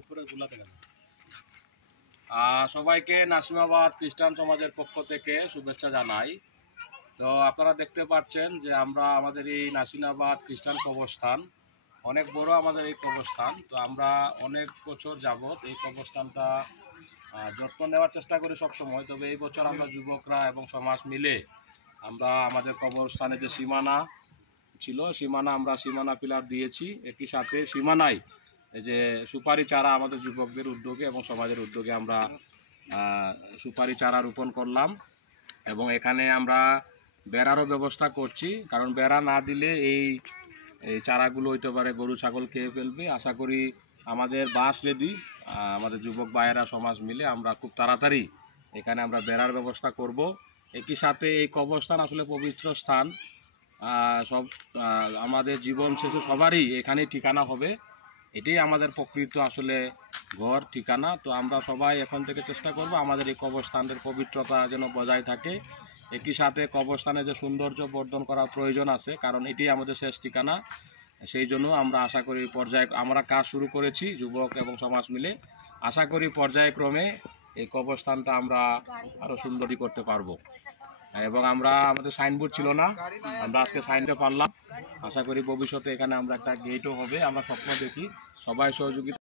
উপরে গোলাতে গেল। সবাইকে নাসিমাবাদ খ্রিস্টান সমাজের পক্ষ থেকে শুভেচ্ছা জানাই। তো আপনারা দেখতে পাচ্ছেন যে আমরা আমাদের এই নাসিমাবাদ খ্রিস্টান কবরস্থান অনেক বড়, আমাদের এই কবরস্থান। তো আমরা অনেক বছর যাবত এই কবরস্থানটা যত্ন নেওয়ার চেষ্টা করি সবসময়। তবে এই বছর আমরা যুবকরা এবং সমাজ মিলে আমরা আমাদের কবরস্থানে যে সীমানা ছিল, আমরা সীমানা পিলার দিয়েছি। একই সাথে সীমানায় এই যে সুপারি চারা আমাদের যুবকদের উদ্যোগে এবং সমাজের উদ্যোগে আমরা সুপারি চারা রোপণ করলাম। এবং এখানে আমরা বেড়ারও ব্যবস্থা করছি, কারণ বেড়া না দিলে এই চারাগুলো হইতে পারে গরু ছাগল খেয়ে ফেলবে। আশা করি আমাদের বাস রেডি, আমাদের যুবক ভাইয়েরা সমাজ মিলে আমরা খুব তাড়াতাড়ি এখানে আমরা বেড়ার ব্যবস্থা করব। একই সাথে এই কবরস্থান আসলে পবিত্র স্থান, সব আমাদের জীবন শেষে সবারই এখানেই ঠিকানা হবে। এটাই আমাদের প্রকৃত আসলে ঘর, ঠিকানা। তো আমরা সবাই এখন থেকে চেষ্টা করব আমাদের এই কবরস্থানের পবিত্রতা যেন বজায় থাকে। একই সাথে কবরস্থানে যে সৌন্দর্য বর্ধন করার প্রয়োজন আছে, কারণ এটি আমাদের শেষ ঠিকানা। সেই জন্য আমরা আশা করি আমরা কাজ শুরু করেছি যুবক এবং সমাজ মিলে। আশা করি পর্যায়ক্রমে এই কবরস্থানটা আমরা আরও সুন্দরী করতে পারবো। এবং আমাদের সাইনবোর্ড ছিল না, আমরা আজকে সাইনটা পারলাম। আশা করি ভবিষ্যতে এখানে আমরা একটা গেটও হবে। আমরা স্বপ্ন দেখি, সবাই সহযোগিতা